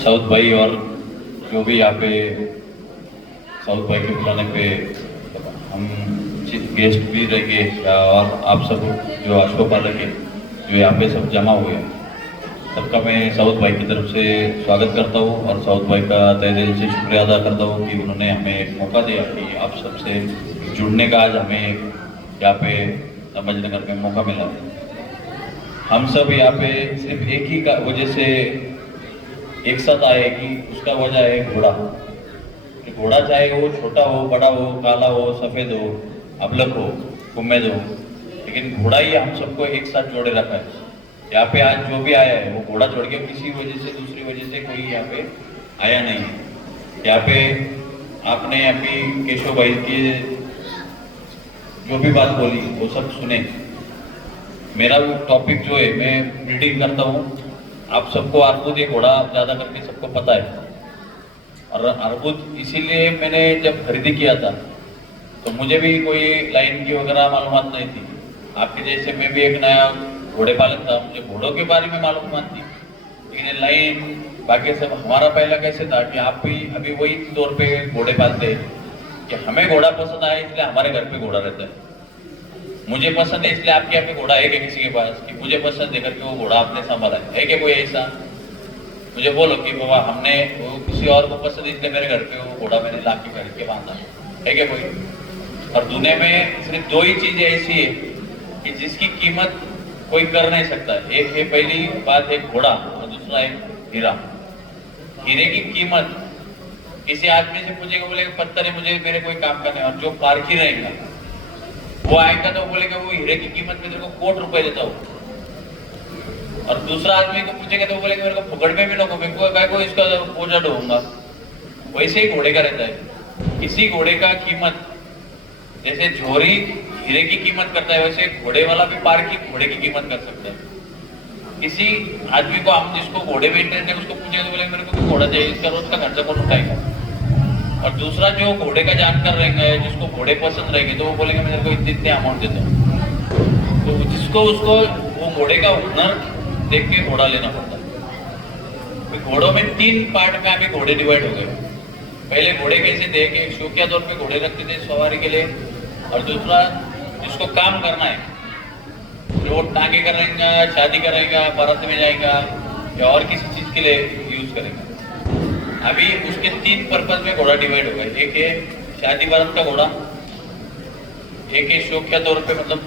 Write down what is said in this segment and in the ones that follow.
South भाई और जो भी यहाँ पे साउथ भाई के बुलाने पे हम चीफ गेस्ट भी रहेंगे और आप सब जो अश्वपालक है जो यहाँ पे सब जमा हुए हैं सबका मैं साउथ भाई की तरफ से स्वागत करता हूँ और साउथ भाई का तहे दिल से शुक्रिया अदा करता हूँ कि उन्होंने हमें एक मौका दिया कि आप सबसे जुड़ने का आज हमें यहाँ पे नमजनगर में मौका मिला। हम सब यहाँ पे सिर्फ एक ही का वजह से एक साथ आए कि उसका वजह है घोड़ा। कि घोड़ा चाहे वो छोटा हो, बड़ा हो, काला हो, सफेद हो, अबलक हो, उम्मीद हो, लेकिन घोड़ा ही हम सबको एक साथ जोड़े रखा है। यहाँ पे आज जो भी आया है वो घोड़ा छोड़ के किसी वजह से दूसरी वजह से कोई यहाँ पे आया नहीं है। यहाँ पे आपने अभी केशव भाई की जो भी बात बोली वो सब सुने। मेरा टॉपिक जो है मैं रीडिंग करता हूँ। आप सबको अर्बुद ये घोड़ा ज्यादा करके सबको पता है और अर्बुद इसीलिए मैंने जब खरीदी किया था तो मुझे भी कोई लाइन की वगैरह मालूमात नहीं थी। आपके जैसे मैं भी एक नया घोड़े पालक था, मुझे घोड़ों के बारे में मालूमात थी, लेकिन ये लाइन बाकी सब हमारा पहला कैसे था कि आप भी अभी वही तौर पे घोड़े पालते हैं कि हमें घोड़ा पसंद आया इसलिए हमारे घर पे घोड़ा रहता है। मुझे पसंद है इसलिए आपके यहाँ पे घोड़ा है क्या किसी के पास कि मुझे पसंद है करके वो घोड़ा आपने संभाला है क्या कोई ऐसा? मुझे बोलो कि बाबा हमने वो किसी और को पसंद है इसलिए मेरे घर पे वो घोड़ा मैंने ला के घर के बांधा है क्या कोई? और दुनिया में सिर्फ दो ही चीजें ऐसी है कि जिसकी कीमत कोई कर नहीं सकता। एक है पहली बात है घोड़ा और दूसरा है हीरा। हीरे की कीमत किसी आदमी से पूछेगा बोलेगा पत्थर है मुझे मेरे कोई काम का नहीं, और जो पारखी रहेगा वो आएगा तो बोलेगा वो हीरे की कीमत में तेरे को ₹1,00,00,000 देता हूँ। और दूसरा आदमी को पूछेगा तो बोलेगा मेरे को फुकड़ में भी नको मैं को इसका बोझा ढोऊंगा। वैसे ही घोड़े का रहता है। किसी घोड़े का कीमत जैसे झोरी हीरे की कीमत करता है वैसे घोड़े वाला भी पारखी घोड़े की कीमत कर सकता है। किसी आदमी को हम जिसको घोड़े में इंटरेस्ट है उसको पूछेगा तो बोलेगा मेरे को घोड़ा चाहिए, इसका रोज का खर्चा कौन उठाएगा? और दूसरा जो घोड़े का जानकार रहेगा जिसको घोड़े पसंद रहेंगे तो वो बोलेंगे मेरे को इतने अमाउंट देता हूँ। तो जिसको उसको वो घोड़े का हुनर देख के घोड़ा लेना पड़ता है। घोड़ों में 3 पार्ट में अभी घोड़े डिवाइड हो गए। पहले घोड़े कैसे थे कि शौकिया तौर पे घोड़े रखते थे सवारी के लिए, और दूसरा जिसको काम करना है जो टांगे करेगा, शादी करेगा, बारात में जाएगा या और किसी चीज के लिए यूज करेगा। अभी उसके 3 पर्पज में घोड़ा डिवाइड हो गए। एक है शादी बारात का घोड़ा, एक है शौकिया तौर पे मतलब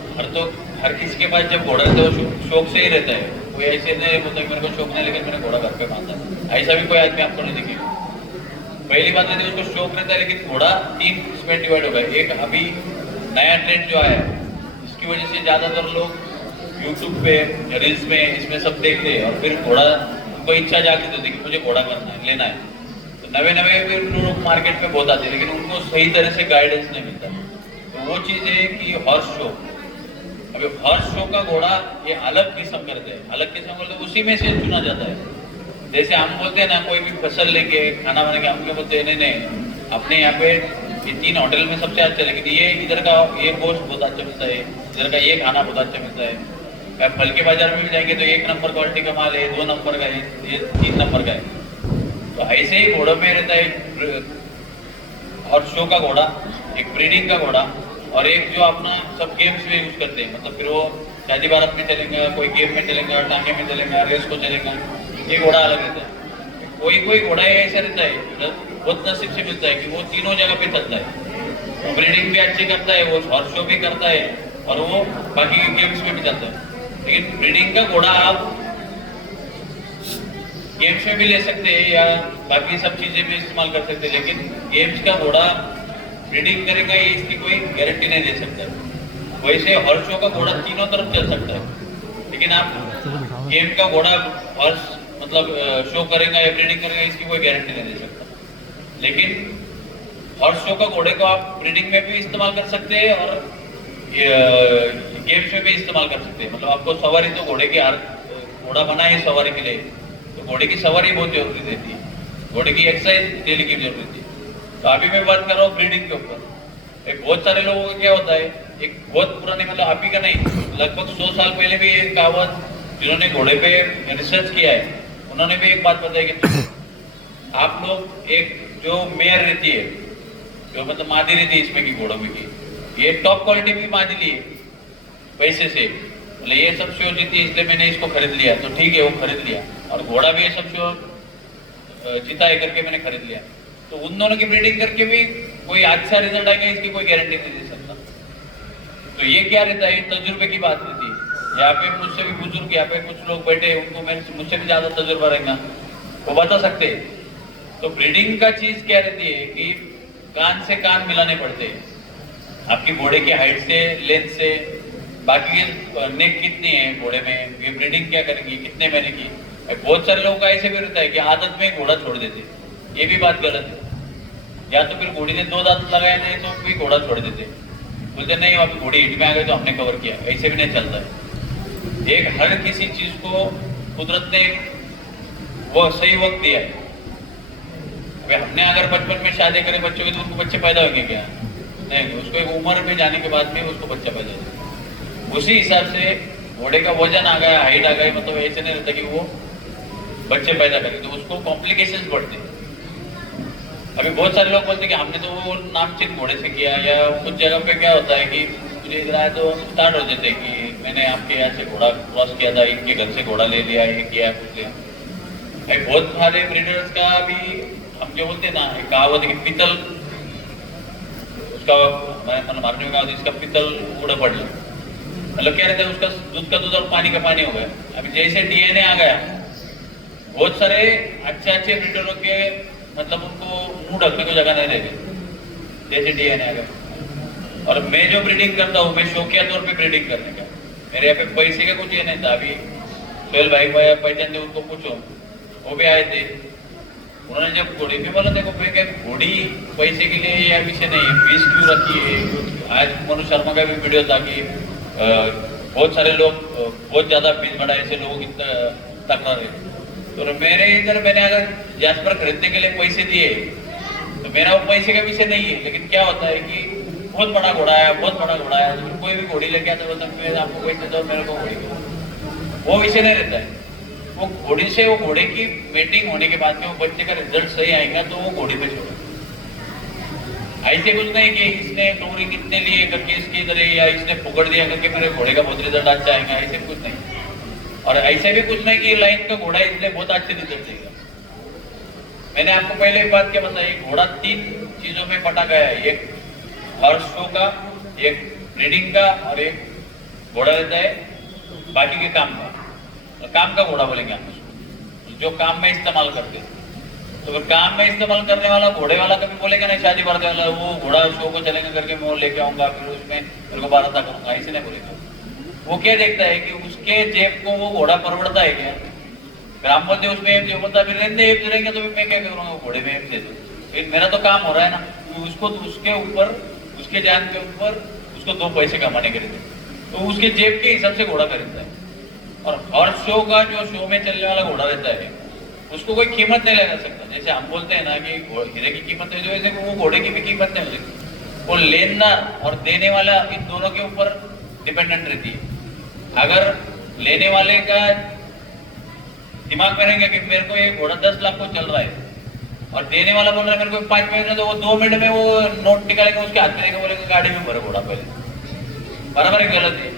हर किसी के पास जब घोड़ा रहता है वो शौक से ही रहता है। कोई ऐसे नहीं बोलता कि मेरे को शौक नहीं लेकिन मैंने घोड़ा घर पे बांधा है, ऐसा भी कोई आदमी आपको नहीं दिखेगा। पहली बात है उसको शौक रहता है, लेकिन घोड़ा 3 इसमें डिवाइड हो गया। एक अभी नया ट्रेंड जो आया है इसकी वजह से ज्यादातर लोग यूट्यूब पे रील्स में इसमें सब देखते हैं और फिर घोड़ा उनको इच्छा जागृत होती है कि मुझे घोड़ा करना है, लेना है। तो नवे भी लोग मार्केट में बहुत आते हैं लेकिन उनको सही तरह से गाइडेंस नहीं मिलता। तो वो चीज है कि हॉर्स शो। अभी हॉर्स शो का घोड़ा ये अलग किस्म करते हैं, अलग किस्म करते हैं, उसी में से चुना जाता है। जैसे हम बोलते हैं ना कोई भी फसल लेके खाना बनाएंगे, हम क्या बोलते हैं नहीं अपने यहाँ पे ये 3 होटल में सबसे अच्छा, लेकिन ये इधर का ये गोश्त बहुत अच्छा मिलता है, इधर का ये खाना बहुत अच्छा मिलता है। फल के बाजार में भी जाएंगे तो 1 नंबर क्वालिटी का माल है, 2 नंबर का है, ये 3 नंबर का है। तो ऐसे ही घोड़ों में रहता है और शो का घोड़ा, एक ब्रीडिंग का घोड़ा, और एक जो अपना सब गेम्स में यूज करते हैं। मतलब फिर वो शादी बारात में चलेगा, कोई गेम में चलेगा, टांगे में चलेगा, रेस को चलेगा, ये घोड़ा अलग रहता है। कोई घोड़ा ऐसा रहता है बहुत नसीब से मिलता है कि वो तीनों जगह पे चलता है। ब्रीडिंग भी अच्छी करता है, वो हॉर्स शो भी करता है और वो बाकी गेम्स में भी चलता है। लेकिन ब्रीडिंग का घोड़ा आप गेम्स में भी ले सकते हैं या बाकी सब चीजें भी इस्तेमाल कर सकते हैं, लेकिन गेम्स का घोड़ा ब्रीडिंग करेगा ये इसकी कोई गारंटी नहीं दे सकता। वैसे हॉर्स शो का घोड़ा तीनों तरफ चल सकता है, लेकिन आप गेम का घोड़ा हॉर्स मतलब शो करेगा या ब्रीडिंग करेगा इसकी कोई गारंटी नहीं दे सकता। लेकिन हॉर्स शो का घोड़े को आप ब्रीडिंग में भी इस्तेमाल कर सकते हैं और गेम्स में भी इस्तेमाल कर सकते हैं। मतलब आपको सवारी तो घोड़े की घोड़ा बना है सवारी के लिए, तो घोड़े की सवारी बहुत जरूरी रहती है, घोड़े की एक्सरसाइज डेली की जरूरी रहती है। तो अभी मैं बात कर रहा हूँ ब्रीडिंग के ऊपर। एक बहुत सारे लोगों का क्या होता है, एक बहुत पुरानी मतलब अभी का नहीं, लगभग 100 साल पहले भी एक कहावत जिन्होंने घोड़े पे रिसर्च किया है उन्होंने भी एक बात बताई कि आप लोग एक जो मेयर रहती है, जो मतलब मादी रहती है इसमें की घोड़ों में की, ये टॉप क्वालिटी की मादी ली है पैसे से, मतलब ये सब शो जीती इसलिए मैंने इसको खरीद लिया, तो ठीक है वो खरीद लिया, और घोड़ा भी ये सब शो जीता है करके मैंने खरीद लिया। तो उन दोनों की ब्रीडिंग करके भी कोई अच्छा रिजल्ट आएगा इसकी कोई गारंटी नहीं दे सकता। तो ये क्या रहता है, तजुर्बे की बात रहती है। यहाँ पे मुझसे भी बुजुर्ग, यहाँ पे कुछ लोग बैठे उनको मुझसे भी ज्यादा तजुर्बा रहेगा, वो बता सकते हैं। तो ब्रीडिंग का चीज क्या रहती है कि कान से कान मिलाने पड़ते हैं, आपकी घोड़े की हाइट से, लेंथ से, बाकी नेक कितनी है घोड़े में, ये ब्रीडिंग क्या करेंगी, कितने महीने की। बहुत सारे लोगों का ऐसे भी रहता है कि आदत में घोड़ा छोड़ देते, ये भी बात गलत है। या तो फिर घोड़ी ने 2 दांत लगाए नहीं तो भी घोड़ा छोड़ देते, बोलते नहीं अभी घोड़ी हिट में आ गई तो हमने कवर किया, ऐसे भी नहीं चलता है। एक हर किसी चीज को कुदरत ने वो सही वक्त दिया है। हमने अगर बचपन में शादी करे बच्चों के तो उनको बच्चे पैदा होंगे क्या? नहीं, उसको एक उम्र में जाने के बाद में उसको बच्चा पैदा होगा। उसी हिसाब से घोड़े का वजन आ गया, हाइट आ गई, मतलब ऐसे नहीं रहता कि वो बच्चे पैदा करे, तो उसको कॉम्प्लिकेशंस बढ़ते हैं। अभी बहुत सारे लोग बोलते हैं कि हमने तो वो नामचीन घोड़े से किया, या कुछ जगह पे क्या होता है कि मुझे इधर आए तो स्टार्ट हो जाते हैं कि मैंने आपके यहाँ से घोड़ा क्रॉस किया था, इनके घर से घोड़ा ले लिया, ये किया कुछ लिया। बहुत सारे ब्रीडर्स का भी हम जो बोलते हैं ना, एक कहावत है कि पीतल उसका मतलब मारने का इसका पीतल उड़ा पड़ लो, मतलब क्या रहता है उसका दूध का दूध और पानी का पानी हो गया। अभी जैसे डीएनए आ गया, बहुत सारे अच्छे ब्रीडरों के मतलब उनको मुंह ढकने को जगह नहीं रहेगी जैसे डीएनए आ गया। और मैं जो ब्रीडिंग करता हूँ, मैं शौकिया तौर पे ब्रीडिंग करने का, मेरे यहाँ पे पैसे का कुछ ये नहीं था। अभी सोहेल भाई पहचान थे, उनको पूछो, वो भी आए थे, उन्होंने जब घोड़ी पे बोला देखो घोड़ी पैसे के लिए यह विषय नहीं है, फीस क्यों रखी है। आज मनु शर्मा का भी वीडियो था कि बहुत सारे लोग बहुत ज्यादा फीस बढ़ा, ऐसे लोगों की तकरार है। तो मेरे इधर मैंने अगर जैस्पर खरीदने के लिए पैसे दिए तो मेरा वो पैसे का विषय नहीं है। लेकिन क्या होता है कि बहुत बड़ा घोड़ा है, बहुत बड़ा घोड़ा है, तो कोई भी घोड़ी लेके आता बोलता मैं आपको पैसे दो, मेरे को घोड़ी दो, वो विषय नहीं रहता है। वो घोड़ी से, वो घोड़े की मेटिंग होने के बाद में वो बच्चे का रिजल्ट सही आएगा तो वो घोड़ी पे छोड़ो। ऐसे कुछ नहीं कि इसने टोरी कितने लिए करके इसके इधर या इसने पकड़ दिया करके मेरे घोड़े का बहुत रिजल्ट अच्छा आएगा, ऐसे कुछ नहीं। और ऐसे भी कुछ नहीं कि लाइन का घोड़ा इसलिए बहुत अच्छे रिजल्ट देगा। मैंने आपको पहले एक बात क्या बताई, घोड़ा 3 चीजों में बटा गया है, एक हॉर्स शो का, एक ब्रीडिंग का, और एक घोड़ा रहता है बाकी के काम का। तो काम का घोड़ा बोलेंगे हम उसको, जो काम में इस्तेमाल करते हैं। तो फिर काम में इस्तेमाल करने वाला घोड़े वाला कभी बोलेगा नहीं शादी बर्दे वाला वो घोड़ा शो को चलेगा करके मैं वो लेके आऊंगा, फिर उसमें मेरे को 12 करूंगा, ऐसे नहीं बोलेगा। वो क्या देखता है कि उसके जेब को वो घोड़ा परवड़ता है क्या। फिर हम बोलते उसमें एप जो बोलता फिर रहने एप रहेंगे तो मैं क्या करूंगा, घोड़े में एप दे दो, फिर मेरा तो काम हो रहा है ना। तो उसको उसके ऊपर, उसके जान के ऊपर उसको 2 पैसे कमाने के लिए, तो उसके जेब के हिसाब से घोड़ा खरीदता है। और हर शो का जो शो में चलने वाला घोड़ा रहता है उसको कोई कीमत नहीं लगा सकता। जैसे हम बोलते हैं ना कि हीरे की कीमत है, जो ऐसे वो घोड़े की भी कीमत नहीं हो सकती। वो लेना और देने वाला इन दोनों के ऊपर डिपेंडेंट रहती है। अगर लेने वाले का दिमाग में रहेगा कि मेरे को ये घोड़ा 10 लाख को चल रहा है और देने वाला बोल रहा है मेरे को 5 मिनट में, तो वो 2 मिनट में वो नोट निकालेगा, उसके हाथ में देगा, बोलेगा गाड़ी में भरे घोड़ा पहले, बराबर है गलत है।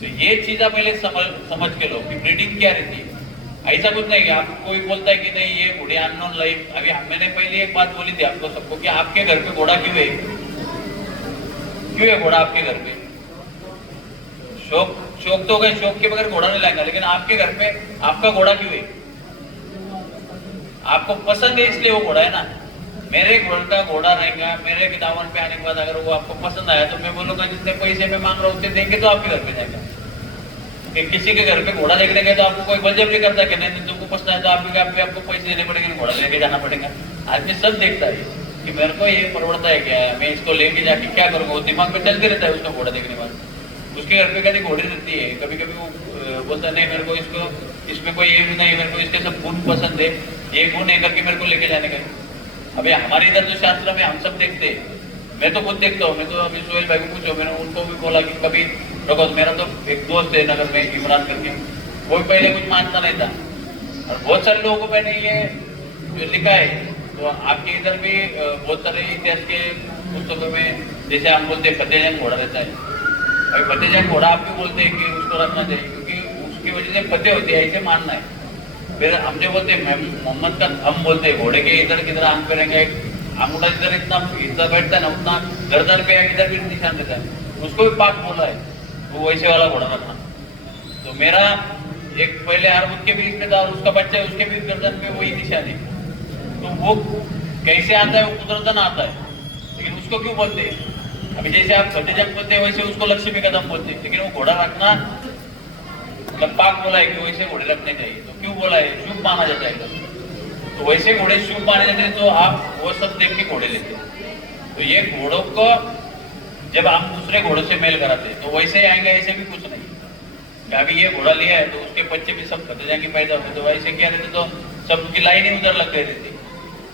तो ये चीज आप पहले समझ के लो कि ब्रीडिंग क्या रहती है। ऐसा कुछ नहीं कि आप कोई बोलता है कि नहीं ये घोड़े अननोन लाइफ। अभी मैंने पहले एक बात बोली थी आपको सबको कि आपके घर पे घोड़ा क्यों है, क्यों है घोड़ा आपके घर पे? शौक तो गए, शौक के बगैर घोड़ा नहीं लाएगा, लेकिन आपके घर पे आपका घोड़ा क्यों है? आपको पसंद है इसलिए वो घोड़ा है ना। मेरे घर का घोड़ा रहेगा, मेरे दामन पे आने के बाद अगर वो आपको पसंद आया तो मैं बोलूंगा जितने पैसे में मांग रहा हूँ उतने देंगे तो आपके घर पे जाएगा। कि किसी के घर पे घोड़ा देखने गए तो आपको कोई बलजबरी करता है कि नहीं तुमको पसंद है तो आपको पैसे देने पड़ेंगे, घोड़ा लेके जाना पड़ेगा। आदमी सब देखता है कि मेरे को ये परवड़ता है क्या, मैं इसको लेके जाके क्या करूंगा, वो दिमाग में चलते रहता है उसको घोड़ा देखने के बाद। उसके घर पे कभी घोड़ी रहती है, कभी कभी वो बोलता नहीं मेरे को इसको, इसमें कोई ये भी नहीं, मेरे को इसके सब गुण पसंद है, ये गुण है करके मेरे को लेके जाने का। अभी हमारे इधर जो शास्त्र में हम सब देखते हैं, मैं तो खुद देखता हूँ। मैं तो अभी सोहेल भाई को पूछो, मैंने उनको भी बोला कि कभी रखो। मेरा तो एक दोस्त है नगर में, इमरान करके, वो पहले कुछ मानता नहीं था और बहुत सारे लोगों को मैंने ये जो लिखा है, तो आपके इधर भी बहुत सारे इतिहास के पुस्तकों में जैसे हम बोलते हैं फतेह जंग घोड़ा रहता है। अभी फतेह जंग घोड़ा आप क्यों बोलते हैं कि उसको रखना चाहिए? क्योंकि उसकी वजह से फतेह होती है, ऐसे मानना है। फिर हम जो बोलते हैं मोहम्मद का हम बोलते हैं, घोड़े के इधर किधर आंख पे रहेंगे, अंगूठा इधर इतना हिस्सा बैठता है ना, उतना गर्दन पे इधर भी निशान रहता है, उसको भी पाक बोला है, वो वैसे वाला घोड़ा रखना। तो मेरा एक पहले अरबुद के भी इसमें था, और उसका बच्चा है, उसके भी गर्दन पे वही निशान है। तो वो कैसे आता है? वो कुदरतन आता है, लेकिन उसको क्यों बोलते हैं? अभी जैसे आप फतेह जंग बोलते हैं, वैसे उसको लक्ष्मी कदम बोलते हैं, लेकिन वो घोड़ा रखना मतलब पाक बोला है कि वैसे घोड़े रखने चाहिए। तो क्यों बोला है? शुभ माना जाता है। तो वैसे घोड़े शुभ माने जाते हैं, तो आप वो सब देख के घोड़े लेते हैं। तो ये घोड़ों को जब आप दूसरे घोड़ों से मेल कराते हैं, तो वैसे ही आएंगे, ऐसे भी कुछ नहीं। अभी ये घोड़ा लिया है, तो उसके बच्चे भी सब फतेह जंग पैदा होते, तो वैसे क्या रहते, तो सबकी लाइन ही उधर लग गई रहती।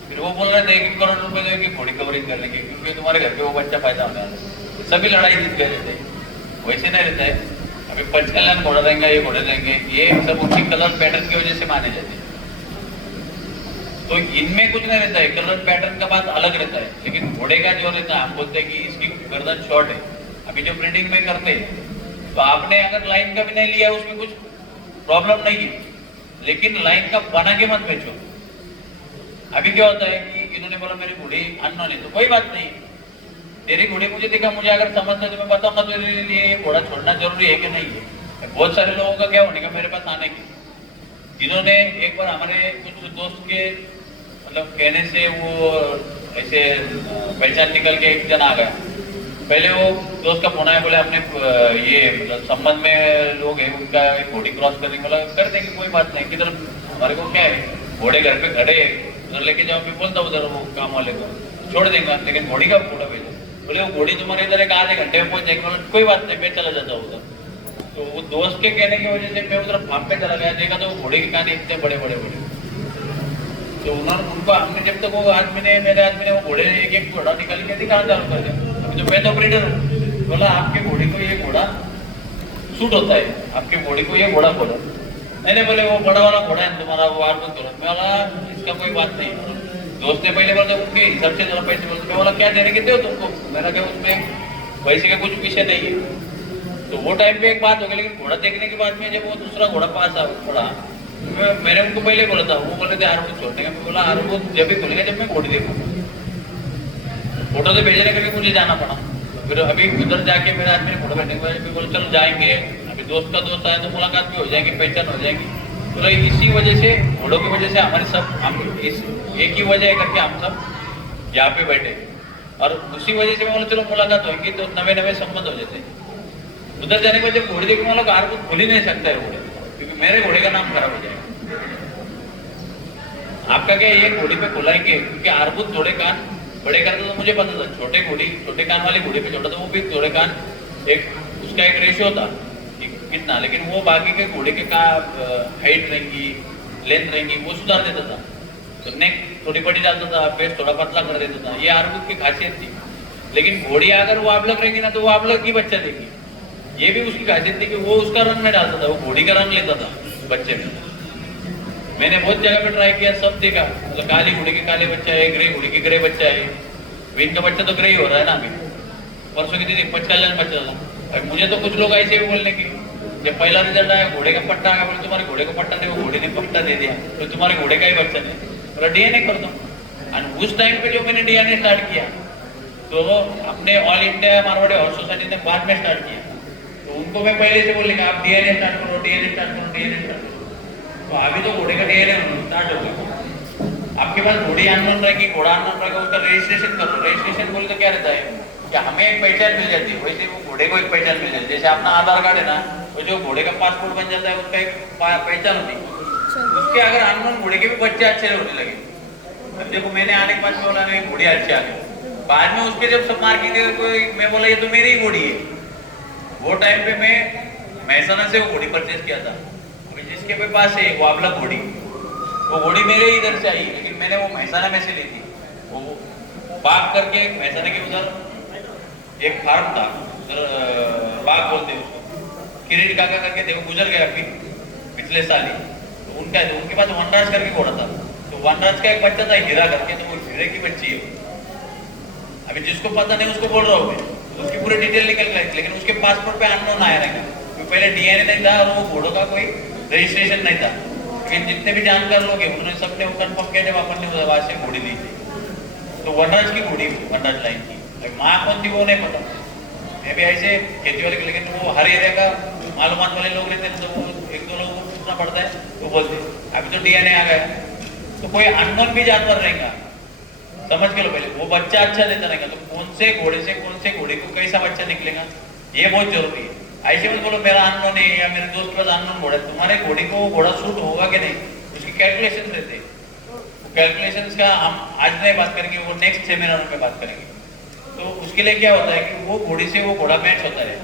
फिर वो बोल रहे थे 1 करोड़ रुपए दो कि घोड़ी कवरेज कर लेंगे, क्योंकि तुम्हारे घर पे वो बच्चा पैदा होने वाला है। सभी लड़ाई जीत गए रहते हैं, वैसे नहीं रहता है। अभी पंचकल्याण घोड़ा रहेंगे, ये घोड़े रहेंगे, ये सब उनकी कलर पैटर्न की वजह से माने जाते हैं। तो इनमें कुछ नहीं रहता है, कलर पैटर्न का बात अलग रहता है। लेकिन घोड़े का जो रहता है, हम बोलते हैं कि इसकी गर्दन शॉर्ट है। अभी जो ब्रीडिंग में करते हैं, तो आपने अगर लाइन का भी नहीं लिया, उसमें कुछ प्रॉब्लम नहीं है, लेकिन लाइन का बना के मत बेचो। अभी क्या होता है कि इन्होंने बोला मेरी घोड़ी अननोन है, तो कोई बात नहीं, तेरी घोड़ी मुझे देखा, मुझे अगर समझना है तो मैं बताऊंगा तेरे लिए ये घोड़ा छोड़ना जरूरी है कि नहीं है। बहुत सारे लोगों का क्या होने का मेरे पास आने की, जिन्होंने एक बार हमारे कुछ दोस्त के मतलब कहने से वो ऐसे पहचान निकल के एक जन आ गया। पहले वो दोस्त का फोन आया, बोले अपने ये मतलब संबंध में लोग हैं, उनका घोड़ी क्रॉस करने वाला कर देंगे, कोई बात नहीं, किधर हमारे को क्या है, घोड़े घर पे खड़े उधर लेके जाओ, मैं बोलता उधर वो काम वाले को छोड़ देंगे, लेकिन घोड़ी का फोटो भेजो। बोले वो घोड़ी तुम्हारे इधर एक आधे घंटे में पहुंच जाएगी, कोई बात नहीं, मैं चला जाता हूँ उधर। तो वो दोस्त के कहने की वजह से मैं उधर फार्म पे चला गया, देखा तो वो घोड़े के कान इतने बड़े बड़े बड़े। तो उन्होंने उनको हमने जब तक वो आदमी ने मेरे आदमी ने वो घोड़े एक एक घोड़ा निकाल के दिखा चालू कर दिया। अभी तो मैं तो ब्रीडर हूँ, बोला आपके घोड़े को ये घोड़ा सूट होता है, आपके घोड़े को ये घोड़ा बोला। नहीं बोले वो बड़ा वाला घोड़ा है तुम्हारा, वो आर्बन करो। मैं बोला इसका कोई बात नहीं। दोस्त ने पहले बोला उनके हिसाब से जरा पैसे बोलते, मैं बोला क्या देने के दो तुमको, मेरा क्या उसमें पैसे का कुछ विषय नहीं है। तो वो टाइम पे एक बात हो गई, लेकिन घोड़ा देखने के बाद में जब वो दूसरा घोड़ा पास आ पड़ा, मैंने उनको पहले बोला था, वो बोले थे आर्बन छोड़ने का। मैं बोला आर्बन जब भी खुलेगा जब मैं घोड़ी देखूंगा। फोटो से भेजने के लिए मुझे जाना पड़ा। फिर अभी उधर जाके मेरे आदमी ने फोटो भेजने के बाद बोले चलो जाएंगे, अभी दोस्त का दोस्त आया तो मुलाकात भी हो जाएगी, पहचान हो जाएगी। तो इसी वजह से, घोड़ों की वजह से हमारे सब हम इस एक ही वजह है करके हम सब यहाँ पे बैठे, और उसी वजह से मैं बोला चलो मुलाकात होगी, तो नवे नवे संबंध हो जाते हैं। उधर जाने के बाद जब घोड़े देखने वाला कार को भूल ही नहीं सकता है घोड़े, क्योंकि मेरे घोड़े का नाम खराब हो जाएगा। आपका क्या ये घोड़ी पे खुलाएंगे, क्योंकि आरबुद थोड़े कान बड़े करते तो मुझे पता था, छोटे कान वाली घोड़ी पे छोटा था, वो भी थोड़े कान एक उसका एक रेशियो था कितना, लेकिन वो बाकी के घोड़े के का हाइट रहेंगी, लेंथ रहेंगी, वो सुधार देता था। तो नेक थोड़ी बड़ी डालता था, फेस थोड़ा पतला कर देता था, ये आरबुद की खासियत थी। लेकिन घोड़ी अगर वो आबलक रहेगी ना, तो वो आबलक की बच्चा देगी। ये भी उसकी खासियत थी कि वो उसका रंग नहीं डालता था, वो घोड़ी का रंग लेता था बच्चे में। मैंने बहुत जगह पे ट्राई किया, सब देखा, मतलब काली घोड़ी के काले बच्चा है, ग्रे घोड़ी के ग्रे बच्चा है। विन का बच्चा तो ग्रे ही हो रहा है ना अभी, परसों की दिन 55 बच्चा था। और मुझे तो कुछ लोग ऐसे भी बोलने की, जब पहला रिजल्ट आया घोड़े का पट्टा आया, बोले तुम्हारे घोड़े को पट्टा नहीं, वो घोड़े ने पट्टा दे दिया, तो तुम्हारे घोड़े का ही बच्चा नहीं, बोला डीएनए कर दो। और उस टाइम पे जो मैंने डीएनए स्टार्ट किया, तो अपने all India Marwari horse society ने बाद में स्टार्ट किया। तो उनको मैं पहले से बोलेंगे आप डीएनए स्टार्ट करो, डीएनए स्टार्ट करो, डीएनए स्टार्ट करो। तो अभी तो घोड़े का डीएनए स्टार्ट हो गया। आपके पास घोड़ी अननोन रहेगी, घोड़ा अननोन रहेगा, उसका रजिस्ट्रेशन करो। रजिस्ट्रेशन बोले तो क्या रहता है कि हमें एक पहचान मिल जाती है, वैसे वो घोड़े को एक पहचान मिल जाती है। जैसे अपना आधार कार्ड है ना, वो जो घोड़े का पासपोर्ट बन जाता है, उसका एक पहचान होती है। उसके अगर अननोन घोड़े के भी बच्चे अच्छे होने लगे, अब देखो मैंने आने के बाद बोला नहीं घोड़ी अच्छे आ गए, बाद में उसके जब सब मार्किंग कोई मैं बोला ये तो मेरी ही घोड़ी है। वो टाइम पे मैं महसाना से वो घोड़ी परचेज किया था, जिसके पे पास है वो आबला घोड़ी, वो घोड़ी मेरे इधर से आई, लेकिन मैंने वो महसाना में से ली थी। वो बाग करके महसाना के उधर एक फार्म था, बाग बोलते हैं उसको, किरीट काका करके देखो गुजर गया अभी पिछले साल ही। तो उनके पास वनराज करके घोड़ा था, तो तो वनराज का एक बच्चा था हीरा करके, तो वो हीरे की बच्ची है। अभी जिसको पता नहीं उसको बोल रहा हूँ मैं, उसकी पूरी डिटेल निकल गई, लेकिन उसके पासपोर्ट पे अननोन आया रहेगा, क्योंकि पहले डीएनए नहीं था और वो घोड़ों का कोई रजिस्ट्रेशन नहीं था। लेकिन जितने भी जानकार लोग हैं उन्होंने सबने वो कन्फर्म किया जब अपन ने वहां से घोड़ी ली थी। तो वनराज की घोड़ी, वनराज लाइन की माँ कौन थी वो नहीं पता। मैं भी ऐसे खेती वाले, लेकिन वो हर एरिया का मालूमात वाले लोग रहते हैं, तो वो एक दो लोगों को पूछना पड़ता है, वो बोलते अभी तो डीएनए आ गया, तो कोई अननोन भी जानवर रहेगा, समझ के लो पहले वो बच्चा अच्छा देता रहेगा, तो कौन से घोड़े को कैसा बच्चा निकलेगा ये बहुत जरूरी है। ऐसे में बोलो मेरा अननोन है या मेरे दोस्त के पास अननोन घोड़ा है, तुम्हारे घोड़े को घोड़ा सूट होगा कि नहीं, उसकी कैलकुलेशन रहते हैं। कैलकुलेशंस का हम आज नहीं बात करेंगे, वो नेक्स्ट सेमिनार में बात करेंगे। तो उसके लिए क्या होता है कि वो घोड़ी से वो घोड़ा मैच होता है,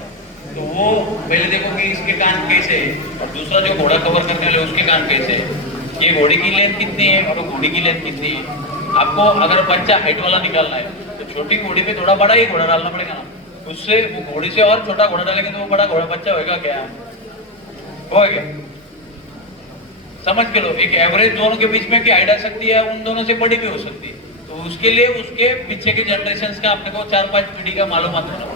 तो वो पहले देखो कि इसके कान कैसे है और दूसरा जो घोड़ा कवर करने वाले उसके कान कैसे है, ये घोड़ी की लेंथ कितनी है और घोड़ी की लेंथ कितनी है। आपको अगर बच्चा हाइट वाला निकालना है तो छोटी घोड़ी पे थोड़ा बड़ा ही घोड़ा डालना पड़ेगा ना, उससे वो घोड़ी से और छोटा घोड़ा डालेंगे तो वो बड़ा घोड़ा बच्चा होगा क्या, होगा? समझ के लो, एक एवरेज दोनों के बीच में की हाइट आ सकती है, उन दोनों से बड़ी भी हो सकती है। तो उसके लिए उसके पीछे के जनरेशन का अपने को 4-5 पीढ़ी का मालूम होना।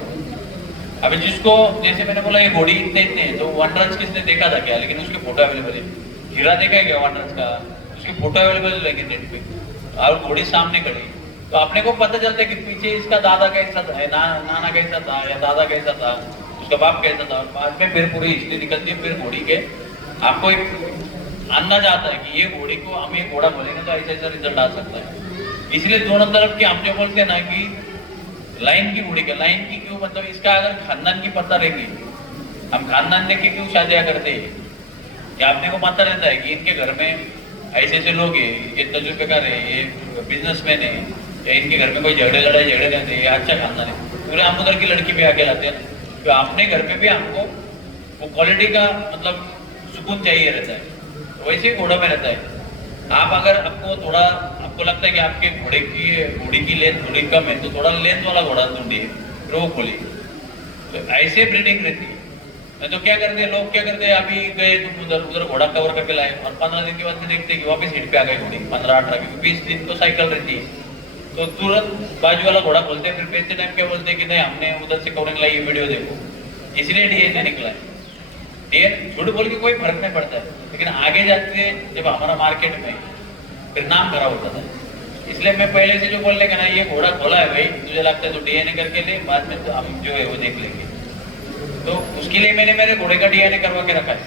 अभी जिसको जैसे मैंने बोला ये घोड़ी इतने इतने, तो वनराज किसने देखा था क्या, लेकिन उसके फोटो अवेलेबल है। हीरा देखा है क्या वनराज का, उसकी फोटो अवेलेबल है नेट पे, और घोड़ी सामने खड़ी, तो अपने को पता चलता है कि पीछे इसका दादा कैसा था, नाना कैसा था या दादा कैसा था, उसका बाप कैसा था, और बाद में फिर पूरी हिस्ट्री निकलती है। फिर घोड़ी के आपको एक अंदाजा आता है कि ये घोड़ी को हम ये घोड़ा बोलेंगे तो ऐसा ऐसा रिजल्ट आ सकता है। इसलिए दोनों तरफ की हम जो बोलते हैं ना कि लाइन की घोड़ी का, लाइन की क्यों, मतलब इसका अगर खानदान की पता रहेगी, हम खानदान देख के क्यों शादियां करते हैं, कि आपने को पता रहता है कि इनके घर में ऐसे ऐसे लोग हैं, ये तजुर्बेकार है, ये बिजनेसमैन है, या इनके घर में कोई झगड़े रहते हैं, ये अच्छा खानदान है, पूरे हम उधर की लड़की पे आके लाते हैं। तो अपने घर पे भी हमको वो क्वालिटी का मतलब सुकून चाहिए रहता है, तो वैसे ही घोड़ा में रहता है। आप अगर आपको थोड़ा आपको लगता है कि आपके घोड़ी की लेंथ थोड़ी कम है, तो थोड़ा लेंथ वाला घोड़ा ढूंढिए, फिर वो खोलिए, तो ऐसे ब्रीडिंग रहती है। तो क्या करते हैं लोग, क्या करते हैं, अभी गए तो उधर घोड़ा कवर करके लाए और 15 दिन के बाद देखते हैं कि वापस हिट पे आ गई घोड़ी, 15-18 20 दिन तो साइकिल रहती है, तो तुरंत बाजू वाला घोड़ा बोलते हैं, फिर बेचते टाइम क्या बोलते हैं कि नहीं हमने उधर से कवरिंग लाई, वीडियो देखो, इसलिए डीएनए निकला है। डीएनए झूठ बोल के कोई फर्क नहीं पड़ता है, लेकिन आगे जाके जब हमारा मार्केट में फिर नाम खराब होता था। इसलिए मैं पहले से जो बोलने का ना, ये घोड़ा खोला है भाई, तुझे लगता है तो डीएनए करके ले, बाद में तो हम जो है वो देख लेंगे। तो उसके लिए मैंने मेरे घोड़े का डीएनए करवा के रखा है।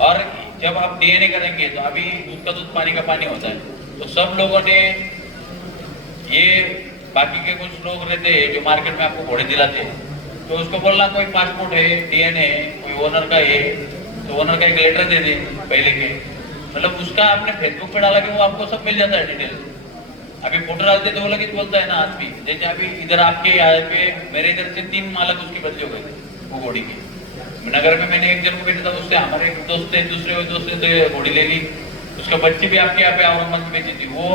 और जब आप डीएनए करेंगे तो अभी दूध का दूध पानी का पानी होता है, तो सब लोगों ने ये बाकी के कुछ लोग रहते हैं जो मार्केट में आपको घोड़े दिलाते हैं, तो उसको बोलना कोई पासपोर्ट है, डीएनए है, कोई ओनर का है, तो ओनर का एक लेटर दे दे पहले के, मतलब उसका आपने फेसबुक पे डाला कि वो आपको सब मिल जाता है डिटेल। अभी फोटो डालते तो वो लगे बोलता है ना आदमी, जैसे अभी इधर आपके यहाँ पे मेरे इधर से 3 मालक उसकी बदली हो गई थी वो घोड़ी की। नगर में मैंने एक जन को भेजा था, उससे हमारे एक दोस्त थे, दूसरे दोस्त से घोड़ी ले ली, उसका बच्ची भी आपके यहाँ पे औरंगाबाद में बेची थी। वो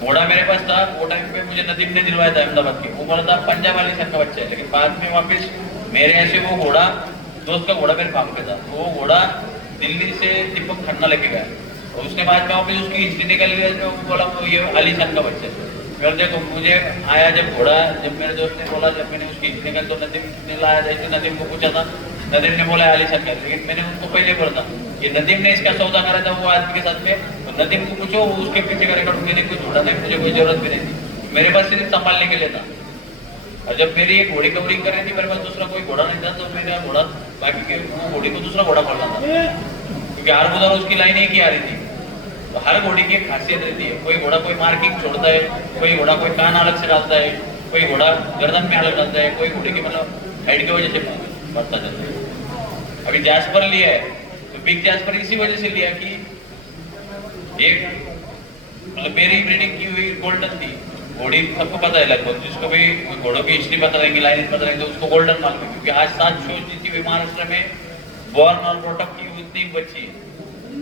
घोड़ा मेरे पास था, वो टाइम पे मुझे नदीम ने दिलवाया था अहमदाबाद के, वो बोला था पंजाब वाली सन का बच्चा है, लेकिन बाद में वापस मेरे ऐसे वो घोड़ा दोस्त का घोड़ा मेरे फार्म पे था, वो घोड़ा दिल्ली से दीपक खन्ना लेके गया, और उसके बाद में वापस उसकी हिस्ट्री निकल गई, तो वो बोला वो ये अली सन का बच्चा है। फिर देखो मुझे आया जब घोड़ा, जब मेरे दोस्त ने बोला, जब मैंने उसकी हिस्ट्री निकल, तो नदीम ने लाया था, इसलिए नदीम को पूछा था, नदीम ने बोला अली सन का, लेकिन मैंने उनको पहले बोला था कि नदीम ने इसका सौदा करा था वो आदमी के साथ में, तो नदीम को पूछो, वो उसके पीछे का रिकॉर्ड मैंने कुछ छोड़ा नहीं, मुझे कोई जरूरत भी नहीं थी, मेरे पास सिर्फ संभालने के लिए था। और जब मेरी ये घोड़ी कवरिंग कर रही थी, मेरे पास दूसरा कोई घोड़ा नहीं था, तो मैंने घोड़ा बाकी के वो घोड़ी को दूसरा घोड़ा पड़ना था, क्योंकि हर उधर उसकी लाइन एक ही आ रही थी। तो हर घोड़ी की एक खासियत रहती है, कोई घोड़ा कोई मार्किंग छोड़ता है, कोई घोड़ा कोई कान अलग से डालता है, कोई घोड़ा गर्दन में अलग डालता है, कोई घोड़ी की मतलब हाइट की वजह से बढ़ता जाता है। अभी जैस्पर लिया है, तो बिग जैस्पर इसी वजह से लिया कि एक मतलब मेरी ब्रीडिंग की हुई गोल्डन थी घोड़ी, सबको पता है लगभग, जिसको भी घोड़ों की हिस्ट्री पता रहेगी, लाइन पता रहेगी, तो उसको गोल्डन मालूम है, क्योंकि आज 7 शो जीती हुई महाराष्ट्र में बॉर्न और ब्रॉटअप की उतनी बच्ची है,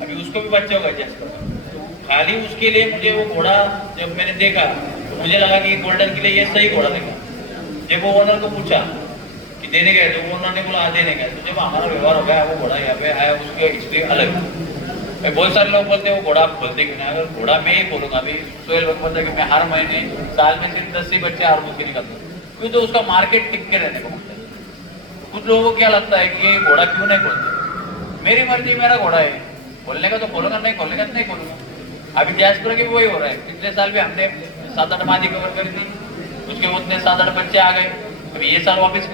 अभी उसको भी बच्चा होगा जैस्पर का। तो खाली उसके लिए मुझे वो घोड़ा जब मैंने देखा तो मुझे लगा कि गोल्डन के लिए ये सही घोड़ा देगा। जब वो ओनर को पूछा कि देने गए, तो वो ओनर ने बोला हाँ देने गए, तो जब हमारा व्यवहार हो गया, वो घोड़ा यहाँ पे आया, उसकी हिस्ट्री अलग, बहुत सारे लोग बोलते हैं वो घोड़ा आप खोलते क्यों नहीं? अगर घोड़ा मैं ही खोलूंगा, अभी सोहेल लोग बोलते हैं कि मैं हर महीने साल में सिर्फ 10 ही बच्चे हारमोन के निकालता हूँ, क्यों? तो उसका मार्केट टिक के रहने को मिलता है। कुछ लोगों को क्या लगता है कि ये घोड़ा क्यों नहीं खोलते? मेरी मर्जी, मेरा घोड़ा है, खोलने का तो खोलूंगा, नहीं खोलने का तो नहीं खोलूंगा। अभी जैसपुर के भी वही हो रहा है। पिछले साल भी हमने 7-8 मादी कवर करी थी, उसके उतने 7-8 बच्चे आ गए। अभी ये साल वापस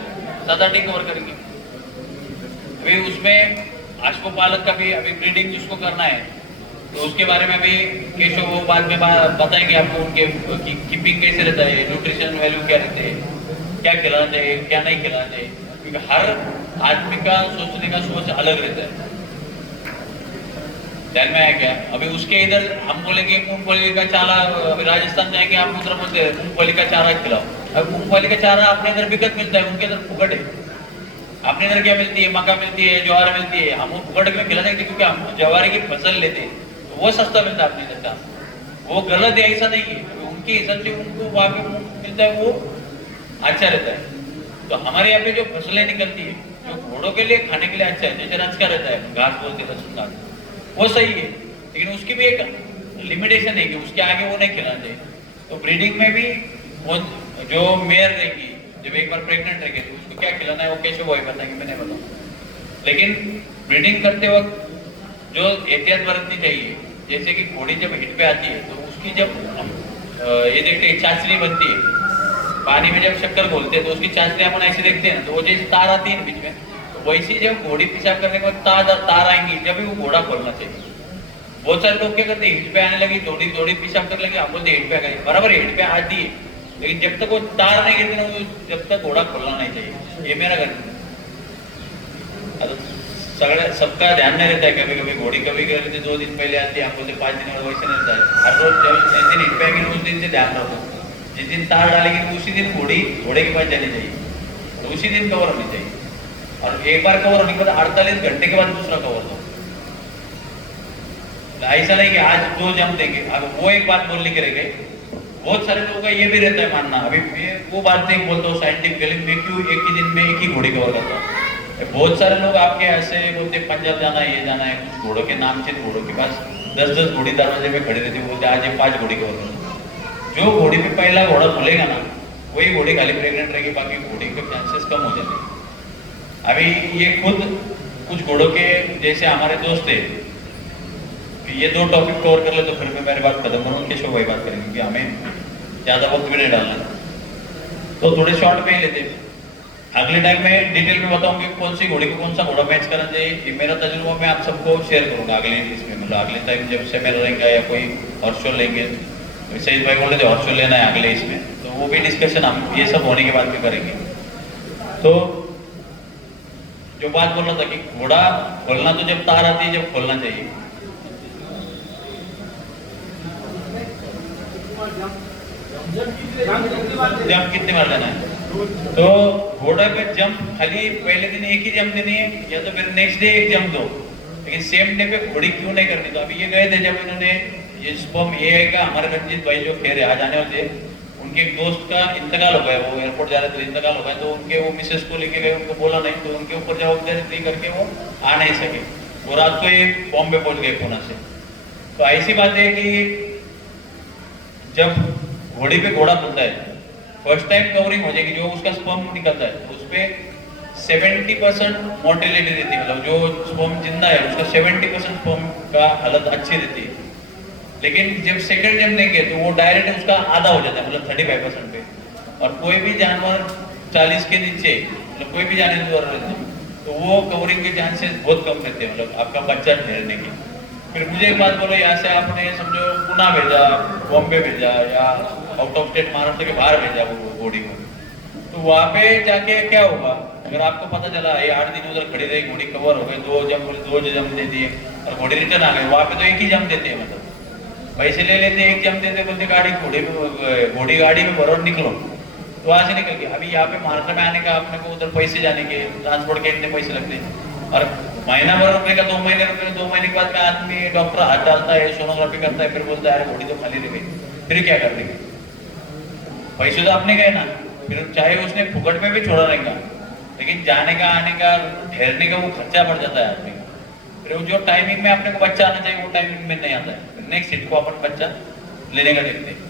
7-8 ही कवर करेंगे। अभी उसमें अश्व पालक का भी अभी ब्रीडिंग जिसको करना है, तो उसके बारे में भी केशव वो बाद में बताएंगे आपको, उनके कीपिंग कैसे रहता है, न्यूट्रिशन वैल्यू क्या रहते हैं, क्या खिलाना चाहिए, क्या नहीं खिलाना चाहिए, क्योंकि हर आदमी का सोचने का सोच अलग रहता है। ध्यान में आया क्या? अभी उसके इधर हम बोलेंगे मूंगफली का चारा, अभी राजस्थान जाएंगे आप उधर बोलते हैं मूंगफली का चारा खिलाओ। अब मूंगफली का चारा अपने इधर बिकट मिलता है, उनके इधर फुकट है। अपने इधर क्या मिलती है? मक्का मिलती है, ज्वार मिलती है। हम वो फुकट में खिला सकते क्योंकि हम ज्वार की फसल लेते हैं, तो वो सस्ता मिलता है अपने इधर का। वो गलत है ऐसा नहीं है, उनके हिसाब से उनको वहां पे मिलता है, वो अच्छा रहता है। तो हमारे यहाँ पे जो फसलें निकलती है, जो घोड़ों के लिए खाने के लिए अच्छा है, जैसे रच का रहता है, घास बोलते लहसुन घास, वो सही है, लेकिन उसकी भी एक लिमिटेशन है कि उसके आगे वो नहीं खिलाना चाहिए। तो ब्रीडिंग में भी वो जो मेयर रहेगी, जब एक बार प्रेग्नेंट रहेगी, तो उसको क्या खिलाना है वो कैसे वो बताएंगे, मैं नहीं बताऊँ। लेकिन ब्रीडिंग करते वक्त जो एहतियात बरतनी चाहिए, जैसे कि घोड़ी जब हिट पे आती है, तो उसकी जब ये देखते हैं चाशनी बनती है, पानी में जब शक्कर घोलते हैं तो उसकी चाशनी अपन ऐसे देखते हैं ना, तो वो जैसे तार आती है बीच में, तो वैसी जब घोड़ी पेशाब करने के बाद तार आएंगी, जब भी वो घोड़ा खोलना चाहिए। बहुत सारे लोग क्या करते हैं, हिट पे आने लगी, थोड़ी थोड़ी पेशाब करने लगे, हम बोलते हिट पे आ गई, बराबर हिट पे आती है, लेकिन जब तक वो तार नहीं गिरती ना, जब तक घोड़ा खोलना नहीं चाहिए। ये मेरा घर सबका ध्यान नहीं रहता है। कभी कभी घोड़ी कभी कभी 2 दिन पहले आती है, हम बोलते 5 दिन और वैसे नहीं रहता है। हर रोज जब जिस दिन हिट पे आएगी उस दिन से ध्यान रखो, जिस दिन तार डालेगी उसी दिन घोड़े के पास जानी चाहिए, तो उसी दिन कवर होनी चाहिए। और एक बार कवर होने के बाद 48 घंटे के बाद दूसरा कवर दो। ऐसा नहीं कि आज 2 जम देंगे। अब वो एक बात बोलने के रह गए, बहुत सारे लोगों का ये भी रहता है मानना, अभी मैं वो बात नहीं बोलता हूँ साइंटिफिकली, मैं क्यों एक ही दिन में एक ही घोड़ी कवर करता हूँ। बहुत सारे लोग आपके ऐसे बोलते पंजाब जाना है, ये जाना है, कुछ घोड़ों के नाम से घोड़ों के पास 10-10 घोड़ी दरवाजे में खड़े रहते, बोलते आज ये 5 घोड़ी कवर करो। जो घोड़ी में पहला घोड़ा खुलेगा ना, वही घोड़ी खाली प्रेग्नेंट रहेगी, बाकी घोड़ी के चांसेस कम हो जाते हैं। अभी ये खुद कुछ घोड़ों के जैसे हमारे दोस्त थे कि ये 2 टॉपिक कवर कर ले तो फिर मैं मेरी बात खत्म करूँ, उनके शो वही बात करेंगे, क्योंकि हमें ज्यादा वक्त भी नहीं डालना, तो थोड़े शॉर्ट में ही लेते। अगले टाइम में डिटेल में बताऊंगी कौन सी घोड़ी को कौन सा घोड़ा मैच करना चाहिए। ये मेरा तजुर्बा मैं आप सबको शेयर करूंगा अगले इसमें, मतलब अगले टाइम जब सेमिनार रहेंगे या कोई हॉर्स शो लेंगे, सही भाई बोल रहे थे हॉर्स शो लेना है अगले इसमें, तो वो भी डिस्कशन हम ये सब होने के बाद भी करेंगे। तो जो बात बोल रहा था कि घोड़ा खोलना तो जब तार आती है जब खोलना चाहिए। जंप कितनी बार लेना है? तो घोड़ा पे जंप खाली पहले दिन एक ही जंप देनी है, या तो फिर नेक्स्ट डे एक जंप दो, लेकिन सेम डे पे घोड़ी क्यों नहीं करनी? तो अभी ये गए थे जब इन्होंने ये स्पर्म ये है का हमारे रंजीत भाई जो खेर आज आने वाले थे, उनके एक दोस्त का इंतकाल हो गया, वो एयरपोर्ट जा रहे थे, इंतकाल हो गया, तो उनके वो मिसेस को लेके गए, उनको बोला नहीं, तो उनके ऊपर जवाबदारी करके वो आ नहीं सके, वो रात को ये बॉम्बे पहुंच गए पूना से। तो ऐसी बात है कि जब घोड़ी पे घोड़ा खुलता है, फर्स्ट टाइम कवरिंग हो जाएगी, जो उसका स्पर्म निकलता है तो उसपे 70% मोर्टेलिटी रहती है, मतलब जो स्पर्म जिंदा है उसका 70% स्पर्म का हालत अच्छी रहती है। लेकिन जब सेकंड जम देंगे तो वो डायरेक्ट उसका आधा हो जाता है, मतलब 35% पे। और कोई भी जानवर 40 के नीचे, मतलब कोई भी जानवर रहते तो वो कवरिंग के चांसेस बहुत कम रहते हैं, मतलब आपका बच्चा ठहरने के। फिर मुझे एक बात बोलो, यहाँ से आपने समझो पुणे भेजा, बॉम्बे भेजा, या आउट ऑफ स्टेट महाराष्ट्र के बाहर भेजा वो घोड़ी को, तो वहाँ पे जाके क्या होगा? अगर आपको पता चला ये 8 दिन उधर खड़ी रही, घोड़ी कवर हो गई, 2 जम दे दिए और घोड़ी रिटर्न आ गई, वहाँ पे तो एक ही जम देते हैं, मतलब पैसे ले लेते, एक जम देते, बोलते घोड़ी गाड़ी में भरो निकलो, तो वहाँ से निकल गया। अभी यहाँ पे महाराष्ट्र में आने का अपने को उधर पैसे जाने के, ट्रांसपोर्ट के इतने पैसे लगते हैं, और महीना भर रुपये का 2 महीने रुपये, 2 महीने के बाद में आदमी डॉक्टर हाथ डालता है, सोनोग्राफी करता है, फिर बोलता है घोड़ी तो खाली रह गई, फिर क्या कर देंगे? पैसे तो आपने गए ना, फिर चाहे उसने फुकट में भी छोड़ा रहेगा, लेकिन जाने का, आने का, ठहरने का वो खर्चा बढ़ जाता है आदमी का। फिर वो जो टाइमिंग में अपने को बच्चा आना चाहिए वो टाइमिंग में नहीं आता है, नेक्स्ट सीट को अपन बच्चा लेने का देखते हैं।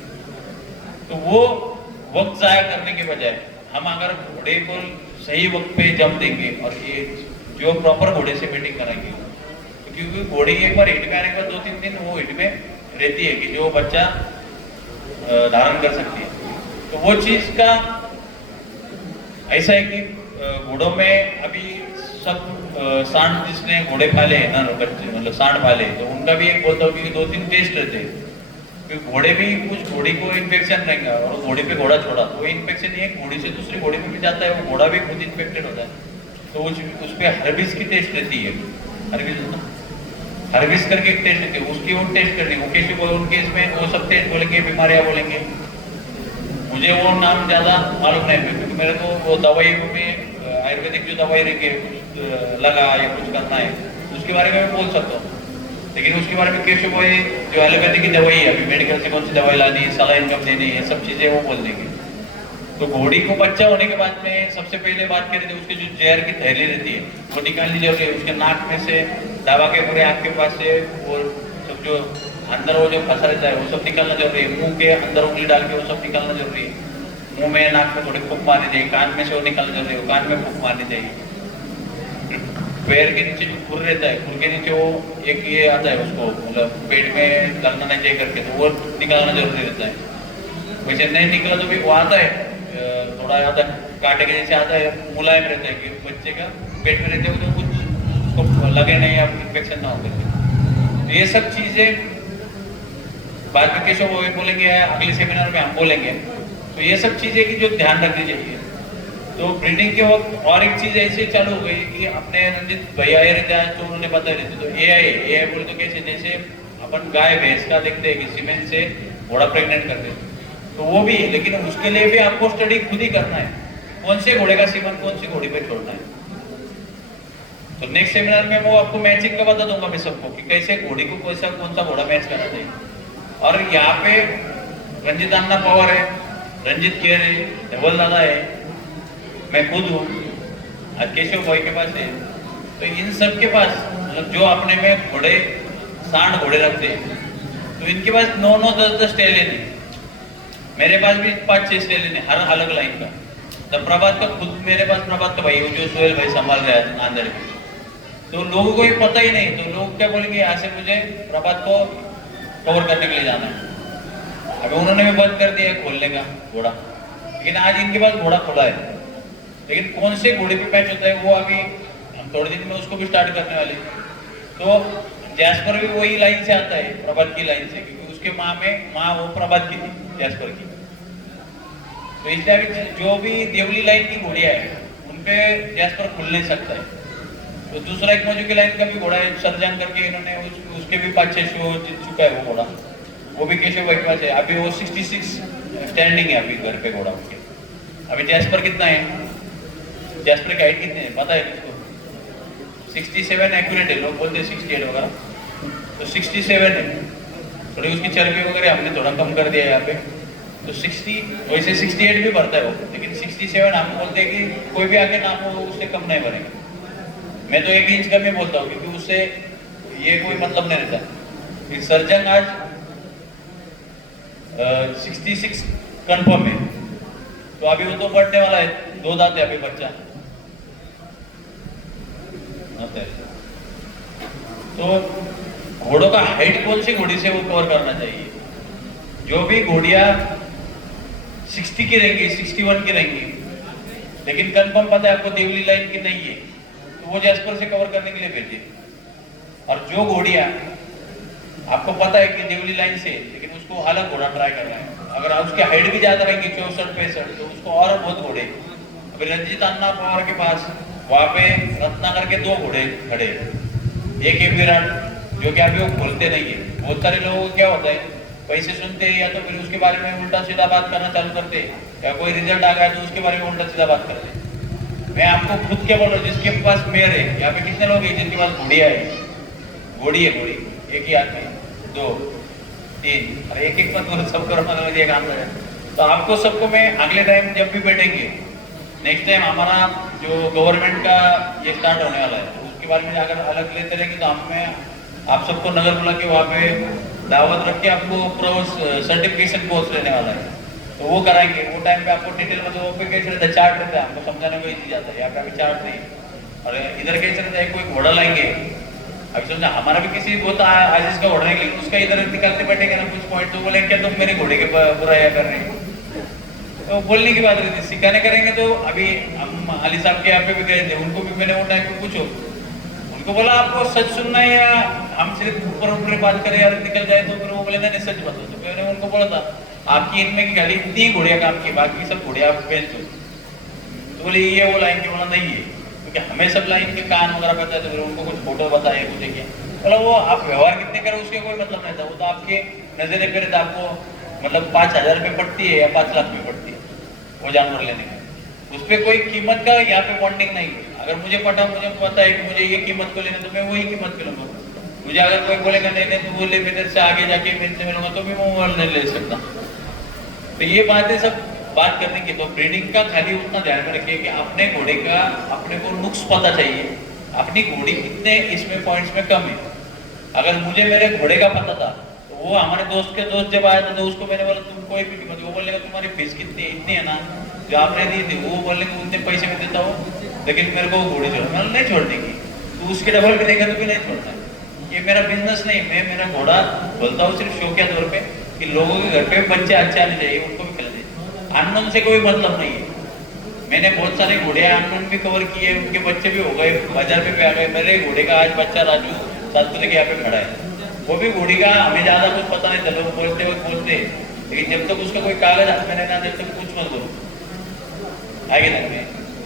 तो वो वक्त जाया करने के बजाय हम अगर घोड़े को सही वक्त पे जम देंगे और ये जो प्रॉपर घोड़े से मीटिंग कराएंगे, तो क्योंकि घोड़ी एक बार हिट में आने के बाद 2-3 दिन वो हिट में रहती है कि जो बच्चा धारण कर सकती है। तो वो चीज का ऐसा है कि घोड़ों में अभी सब सांड जिसने घोड़े पाले हैं ना बच्चे, मतलब सांड पाले, तो उनका भी एक बोलता हूँ कि 2-3 टेस्ट रहते हैं, क्योंकि घोड़े भी कुछ घोड़ी को इन्फेक्शन रहेगा और घोड़ी पे घोड़ा छोड़ा तो वो इन्फेक्शन एक घोड़ी से दूसरी घोड़ी में भी जाता है, वो घोड़ा भी खुद इन्फेक्टेड होता है। तो उस पे हर्बिस की टेस्ट रहती है, हर्बिस करके एक टेस्ट रहती है, उसकी वो टेस्ट करनी, वो कैसे बोले उनके इसमें वो सब टेस्ट बोलेंगे, बीमारियां बोलेंगे, मुझे वो नाम ज्यादा मालूम नहीं है क्योंकि मेरे को वो दवाई में आयुर्वेदिक जो दवाई रही लगा या कुछ करना है उसके बारे में मैं बोल सकता हूँ, लेकिन उसके बारे में कैसे वो जो एलोपैथी की दवाई है अभी मेडिकल से कौन सी दवाई लानी, सलाइन कब देनी, ये सब चीजें वो बोल देंगे। तो घोड़ी को बच्चा होने के बाद में सबसे पहले बात करें तो उसके जो जहर की थैली रहती है वो निकालनी जरूरी है, उसके नाक में से दवा के पूरे आँख के पास से वो सब जो अंदर वो जो फंसा रहता है वो सब निकालना जरूरी है, मुंह के अंदर उंगली डाल के वो सब निकालना जरूरी है, मुंह में नाक में थोड़ी फूंक मारनी चाहिए, कान में से वो निकालना जरूरी है, कान में फूंक मारनी चाहिए। पैर के नीचे जो खुर रहता है, खुर के नीचे वो एक ये आता है उसको मतलब पेट में लगना नहीं चाहिए करके, तो वो निकालना जरूरी रहता है। वैसे नहीं निकला तो भी वो आता है थोड़ा आता है कांटे के जैसे आता है, मुलायम रहता है कि बच्चे का पेट में रहते हो तो कुछ उसको लगे नहीं या इन्फेक्शन ना हो करके। तो ये सब चीजें बाद में कैसे वो बोलेंगे, अगले सेमिनार में हम बोलेंगे। तो ये सब चीजें की जो ध्यान रखनी चाहिए। तो ब्रीडिंग के वक्त और एक चीज ऐसे चालू हो गई कि अपने रंजित भैया रहते हैं तो उन्होंने पता रहती, तो एआई बोले तो कैसे, जैसे अपन गाय भैंस का देखते हैं कि सीमेंट से घोड़ा प्रेग्नेंट करते हैं, तो वो भी है, लेकिन उसके लिए भी आपको स्टडी खुद ही करना है, कौन से घोड़े का सीमन कौन सी घोड़ी पे छोड़ना है। तो नेक्स्ट सेमिनार में वो आपको मैचिंग का बता दूंगा मैं सबको कि कैसे घोड़ी को कौन सा घोड़ा मैच करना चाहिए। और यहाँ पे रंजित अन्ना पवार है, रंजित केयर है, धवल दादा है, मैं खुद हूँ, आज केशव भाई के पास है। तो इन सब के पास मतलब जो अपने में घोड़े सांड घोड़े रखते हैं तो इनके पास 9-9, 10-10 टेलें हैं, मेरे पास भी 5-6 स्टेलिन है हर अलग लाइन का। तब प्रभात का खुद मेरे पास प्रभात का भाई जो सोहेल भाई संभाल रहा है नांदेड़ में, तो लोगों को ये पता ही नहीं, तो लोग क्या बोलेंगे यहाँ से मुझे प्रभात को कवर करने के लिए जाना है। अभी उन्होंने भी बंद कर दिया खोलने का घोड़ा, लेकिन आज इनके पास घोड़ा खुला है, लेकिन कौन से घोड़े पे मैच होता है वो अभी हम थोड़े दिन में उसको भी स्टार्ट करने वाले। तो जैस्पर भी वही लाइन से आता है, प्रभात की लाइन से, क्योंकि उसके माँ वो प्रभात की थी जैस्पर की। तो इसलिए अभी जो भी देवली लाइन की घोड़ियां है उनपे जैस्पर खुल नहीं सकता है। तो दूसरा एक मौजू की लाइन का भी घोड़ा है सरजंग करके, इन्होंने उसके भी 5-6 शो जीत चुका है वो घोड़ा, वो भी केशव भाई के पास है। अभी वो 66 स्टैंडिंग है अभी घर पे घोड़ा उनके। अभी जैस्पर कितना है, जैस्पर की हाइट कितनी है पता है किसको? 67 एक्यूरेट है, लोग बोलते हैं 68 वगैरह, तो 67 है। थोड़ी उसकी चर्बी वगैरह हमने थोड़ा कम कर दिया है यहाँ पे, तो 60 वैसे 68 भी भरता है वो, लेकिन 67 हम बोलते हैं कि कोई भी आगे नाम हो उससे कम नहीं भरेंगे। मैं तो 1 इंच कम ही बोलता हूँ क्योंकि उससे ये कोई मतलब नहीं रहता। सर्जन आज 66 कंफर्म है, तो अभी वो तो बढ़ने वाला है, 2 दांत है अभी बच्चा। तो घोड़ों का हाइट कौन सी घोड़ी से वो कवर करना चाहिए। जो भी घोड़ियां 60 की रहेंगी, 61 की रहेंगी, लेकिन कंफर्म पता है आपको देवली लाइन की नहीं है, तो वो जैस्पर से कवर करने के लिए भेजिए। और जो घोड़ियां आपको पता है कि देवली लाइन से, लेकिन उसको अलग घोड़ा ट्राई कर रहा है, अगर उसकी हाइट भी ज्यादा रहेंगी 64-65, तो उसको और बहुत घोड़े। अभी रंजीत अन्ना पवार के पास वहां पे रत्नाकर के 2 घोड़े खड़े, एक है विराट, जो कि अभी वो खोलते नहीं है। बहुत सारे लोगों को क्या होता है, पैसे सुनते हैं या तो फिर उसके बारे में उल्टा सीधा बात करना चालू करते हैं, या कोई रिजल्ट आ गया तो उसके बारे में उल्टा सीधा बात करते हैं। मैं आपको खुद क्या बोल रहा हूँ, जिसके पास मेयर है, यहाँ पे कितने लोग हैं जिनके पास घोड़िया है, घोड़ी है, घोड़ी एक ही आदमी, 2, 3 और एक मत बोलो, सब करो ये काम है। तो आपको सबको मैं अगले टाइम जब भी बैठेंगे, नेक्स्ट टाइम हमारा जो गवर्नमेंट का ये स्टार्ट होने वाला है, उसके बारे में अगर अलग लेते रहेंगे तो हमें आप सबको नगर बुला के वहाँ पे दावत रख के आपको पूरा सर्टिफिकेशन कोर्स लेने वाला है, तो वो कराएंगे। वो टाइम पे आपको डिटेल में वो पे कैसे रहता है, चार्ट रहता है, हमको समझाने को इजी जाता है। यहाँ पे अभी चार्ट नहीं है। और इधर कैसे रहता है, कोई घोड़ा लाएंगे, अभी समझा हमारा भी किसी बहुत आजीज का घोड़ा नहीं, उसका इधर निकालते बैठेंगे ना कुछ पॉइंट, तो बोले क्या तुम मेरे घोड़े के बुराया कर रहे हो, तो बोलने की बात रहती है। सिखाने करेंगे तो अभी हम अली साहब के यहाँ पे भी गए थे, उनको भी मैंने वो टाइम पे पूछो, उनको बोला आपको सच सुनना है या हम सिर्फ ऊपर ऊपर बात करें यार निकल जाए, तो फिर वो बोले नहीं सच बताओ। तो मैंने उनको बोला था आपकी इनमें की खाली इतनी घोड़िया काम की, बाकी सब घोड़िया आप बेच दो। तो बोले ये वो लाइन के बोला नहीं है, क्योंकि हमें सब लाइन के कान वगैरह पता है, तो फिर उनको कुछ फोटो बताए कुछ किया। बोला वो आप व्यवहार कितने करें उसके कोई मतलब नहीं था, वो तो आपके नजरे पे रहता, आपको मतलब 5,000 रुपये पड़ती है या 5 लाख रुपये पड़ती है वो जानवर लेने में, उस पर कोई कीमत का यहाँ पे बॉन्डिंग नहीं है। अगर मुझे पता है कि मुझे ये कीमत को लेना, तो मैं वही कीमत पे लूंगा। मुझे अगर कोई बोलेगा नहीं नहीं तो बोले मेरे से आगे जाके मेरे से मिलूंगा, तो भी मैं मोबाइल नहीं ले सकता। तो ये बातें सब बात करने की, तो ब्रीडिंग का खाली उतना ध्यान में रखिए कि अपने घोड़े का अपने को नुक्स पता चाहिए, अपनी घोड़ी कितने इसमें पॉइंट्स में कम है। अगर मुझे मेरे घोड़े का पता था, तो वो हमारे दोस्त के दोस्त जब आया था, तो उसको मैंने बोला तुम कोई भी कीमत, वो बोलेगा तुम्हारी फीस कितनी है, इतनी है ना जो आपने दी थी, वो बोले उतने पैसे में देता हूँ, लेकिन मेरे को घोड़ी छोड़, मैं नहीं छोड़ देगी, तो उसके डबल भी देगा तो भी नहीं छोड़ना। ये मेरा बिजनेस नहीं, मैं मेरा घोड़ा बोलता हूँ सिर्फ शौकिया तौर पे कि लोगों के घर पे बच्चे अच्छे आने चाहिए, उनको भी खिला दे। अननोन से कोई मतलब नहीं है। मैंने बहुत सारे घोड़े अननोन भी कवर किए, उनके बच्चे भी हो गए, 1000 रुपये पे आ गए। मेरे घोड़े का आज बच्चा राजू सातपुरे के यहाँ पे खड़ा है, वो भी घोड़ी का हमें ज्यादा कुछ पता नहीं था, लोग बोलते हुए बोलते, लेकिन जब तक उसका कोई कागज हाथ में नहीं ना, जब तक कुछ मत करो आगे लगने।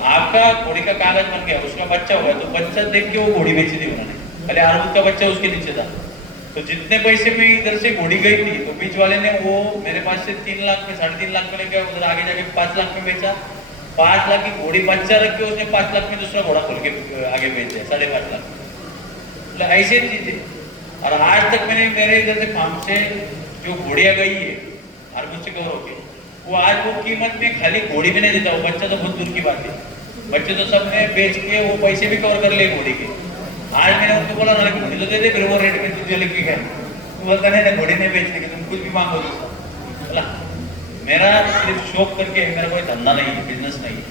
आपका घोड़ी का कागज बन गया, उसका बच्चा हुआ, तो बच्चा देख के वो घोड़ी बेची थी उन्होंने, पहले आरुद का बच्चा उसके नीचे था। तो जितने पैसे में इधर से घोड़ी गई थी, तो बीच वाले ने वो मेरे पास से 3 लाख में 3.5 लाख में लेकर उधर आगे जाके 5 लाख में बेचा। 5 लाख की घोड़ी बच्चा रख के उसने 5 लाख में दूसरा घोड़ा खोल के आगे बेच दिया 5.5 लाख में। मतलब ऐसे चीजें। और आज तक मैंने मेरे इधर से फार्म से जो घोड़िया गई है आरुद से कवर होके, वो आज वो कीमत में खाली घोड़ी भी नहीं देता, वो बच्चा तो बहुत दूर की बात है। बच्चे तो सबने बेच के वो पैसे भी कवर कर लिए घोड़ी के। आज मैंने उनको बोला ना घोड़ी तो दे दे, फिर वो रेट में तुझे लेके गए, तो बोलता नहीं घोड़ी नहीं बेचने की, तुम कुछ भी मांगो दूसरा। बोला मेरा सिर्फ शौक करके, मेरा कोई धंधा नहीं है, बिजनेस नहीं है।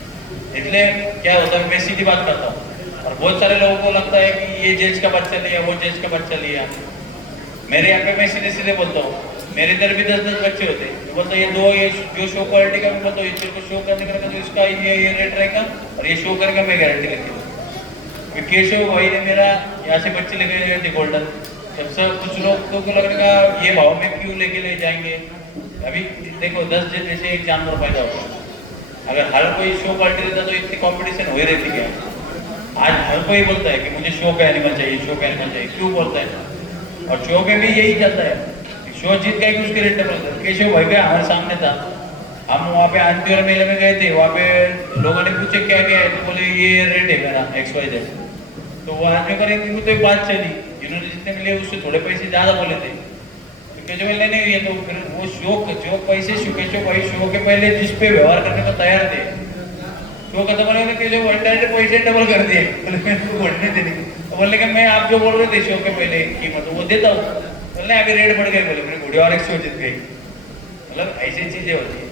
इसलिए क्या होता है, मैं सीधी बात करता हूँ। और बहुत सारे लोगों को लगता है कि ये जेज का बच्चा लिया, वो जेज का बच्चा लिया। मेरे यहाँ पे मैं सीधे सीधे बोलता हूँ, मेरे इधर भी 10-10 बच्चे होते हैं, बोलते ये दो, ये जो शो क्वालिटी का, मैं बोलता हूँ ये को शो करने का तो इसका ये रेट रहेगा, और ये शो करेगा मैं गारंटी लेती हूँ। केशव भाई ने मेरा यहाँ से बच्चे लेके गए थे गोल्डन, जब से कुछ लोग को लगेगा ये भाव में क्यों लेके ले जाएंगे। अभी देखो 10 दिन में से एक जानवर पैदा होता है, अगर हर कोई शो क्वालिटी देता तो इतनी कॉम्पिटिशन हो ही रहती है। आज हर कोई बोलता है कि मुझे शो का एनिमल चाहिए, शो का एनिमल चाहिए, क्यों बोलता है। और शो में भी यही चलता है, शो जीत गए कि उसके रेट डबल। केशव भाई का हमारे सामने था, हम वहाँ पे आंतीवर मेले में गए थे, वहाँ पे लोगों ने पूछे क्या क्या है, तो बोले ये रेट है मेरा XYZ। तो वो आदमी करेंगे तो एक बात चली, जिन्होंने जितने मिले उससे थोड़े पैसे ज्यादा बोले थे, तो केशव भाई लेने गए, तो फिर वो शो जो पैसे केशव भाई शो के पहले जिस पे व्यवहार करने को तैयार थे, शो खत्म होने में केशव भाई ने पैसे डबल कर दिए, बोलने देने। तो बोलने का मैं आप जो बोल रहे थे शो के पहले कीमत वो देता हूँ, बोलने अभी रेट बढ़ गए, बोले मेरी घोड़ी और एक शो जीत गई। मतलब ऐसी चीजें होती है।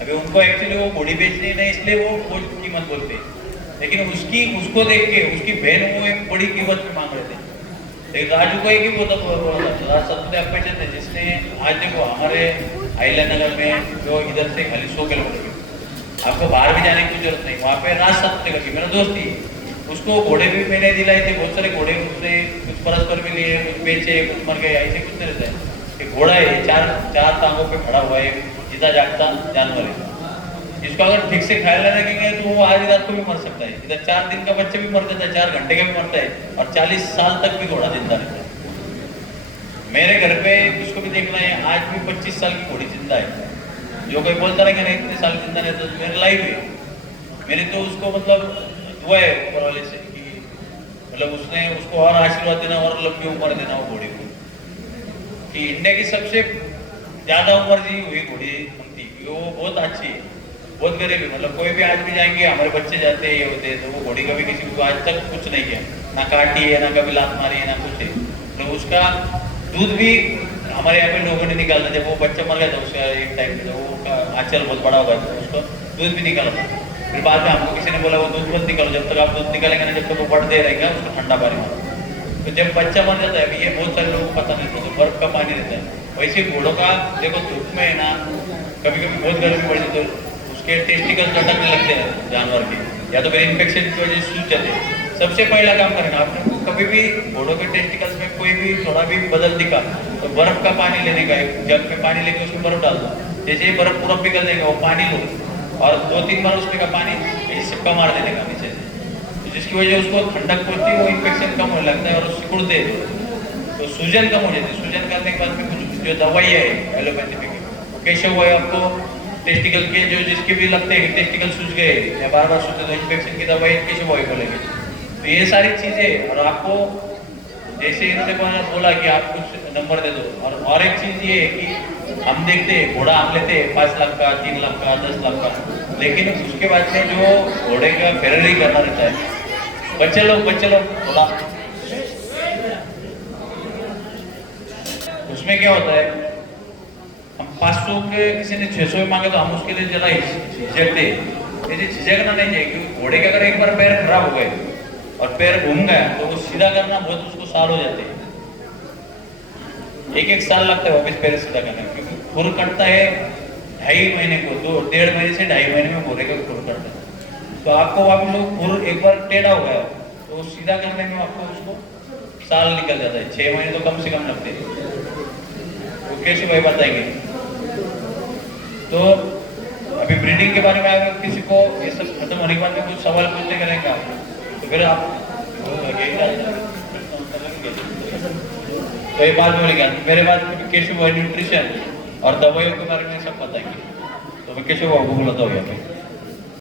अभी उनको एक्चुअली वो घोड़ी बेचनी नहीं, इसलिए वो कीमत बोलते हैं, लेकिन उसको देख के उसकी बहन वो एक बड़ी कीमत पे मांग रहे थे। लेकिन राजू को एक ही बोला सत्य अपेक्षित है, जिसने आज देखो हमारे आइला नगर में जो इधर से खाली 100 किलोमीटर, आपको बाहर भी जाने की जरूरत नहीं, वहाँ पे राज सत्य करके मेरा दोस्त ही, उसको घोड़े भी मैंने दिलाए थे, बहुत सारे घोड़े उसने कुछ परस्पर भी लिए, कुछ बेचे, कुछ मर गए, ऐसे कुछ नहीं रहता है। एक घोड़ा है, चार टांगों पे खड़ा हुआ है, जीता जागता जानवर है। इसको अगर ठीक से ख्याल नहीं रखेंगे तो वो आज रात को भी मर सकता है। इधर 4 दिन का बच्चा भी मर जाता है, 4 घंटे का भी मरता है, और 40 साल तक भी घोड़ा जिंदा रहता है। मेरे घर पे इसको भी देखना है, आज भी 25 साल की घोड़ी जिंदा है। जो कोई बोलता रहे नहीं इतने साल जिंदा रहता, तो मेरे लाइफ है। मेरी तो उसको मतलब दुआ है ऊपर वाले से कि मतलब उसने उसको और आशीर्वाद देना और लंबी उम्र देना वो घोड़ी को, कि इंडिया की सबसे ज्यादा उम्र जी हुई घोड़ी थी, वो बहुत अच्छी है, बहुत गरीब है। मतलब कोई भी आज भी जाएंगे, हमारे बच्चे जाते हैं ये होते हैं, तो वो घोड़ी का भी किसी को आज तक कुछ नहीं किया। ना काटी है, ना कभी लात मारी है, ना कुछ है। तो उसका दूध भी हमारे यहाँ पे लोगों ने निकालना, जब वो बच्चा मर गया था उसका एक टाइम पे, तो वो आंचल बहुत बड़ा होगा तो उसको दूध भी निकालना। फिर बाद में हमको किसी ने बोला वो दूध मत निकालो, जब तक आप दूध निकालेंगे ना, जब तक वो बढ़ते रहेगा उसको ठंडा पानी मारो। तो जब बच्चा मर जाता है, अभी ये बहुत सारे लोगों को पता नहीं होता, बर्फ का पानी रहता है। वैसे घोड़ों का देखो धूप में है ना, कभी कभी बहुत गर्मी पड़ती है तो उसके टेस्टिकल लटकने लगते हैं जानवर के, या तो फिर इन्फेक्शन की वजह से सूज जाते हैं। सबसे पहला काम करना आपने, कभी भी घोड़ों के टेस्टिकल्स में कोई भी थोड़ा भी बदल दिखा तो बर्फ का पानी लेने का, एक जग में पानी लेके उसमें बर्फ डाल दो। जैसे ही बर्फ पूरा पिघल देगा वो पानी लो और 2-3 बार उसमें का पानी सिक्का मार देने का नीचे से, तो जिसकी वजह उसको ठंडक पड़ती है, वो इन्फेक्शन कम होने लगता है और सिकुड़ते तो सूजन कम हो जाती है। सूजन करने के बाद में कुछ जो दवाई है एलोपैथी की, केशव है आपको टेस्टिकल के जो जिसके भी लगते हैं टेस्टिकल सूज गए या बार बार सूजते तो इन्फेक्शन की दवाई केशव ऑयल बोलेंगे। तो ये सारी चीजें, और आपको जैसे इन्होंने बोला कि आप कुछ नंबर दे दो, और एक चीज ये है कि हम देखते हैं घोड़ा हम लेते हैं 5 लाख का, 3 लाख का, 10 लाख का, लेकिन उसके बाद में जो घोड़े का फेररी करना रहता है, बच्चे लोग थोड़ा, उसमें क्या होता है, हम 500 के किसी ने 600 में मांगे तो हम उसके लिए जरा झिझकते, ऐसे झिझकना नहीं चाहिए, क्योंकि घोड़े के अगर एक बार पैर खराब हो गए और पैर घूम गया तो वो सीधा करना बहुत उसको साल हो जाते हैं, 1-1 साल लगता है वापस पैर सीधा करने, क्योंकि खुर कटता है 2.5 महीने को, 1.5 महीने से 2.5 महीने में घोड़े का खुर कटता है। तो आपको वापस वो खुर एक बार टेढ़ा हो गया तो सीधा करने में आपको उसको साल निकल जाता है, 6 महीने तो कम से कम लगते हैं। वो कैसे भाई बताएंगे। तो अभी ब्रीडिंग के बारे में अगर किसी को ये सब खत्म होने के बाद में कुछ सवाल पूछने करेंगे तो फिर आप तो ये बात बोलेंगे, मेरे बाद केशव भाई न्यूट्रिशन और दवाइयों के बारे में सब बताएंगे, तो मैं केशव बाबू को बुलाता हूँ यहाँ पे।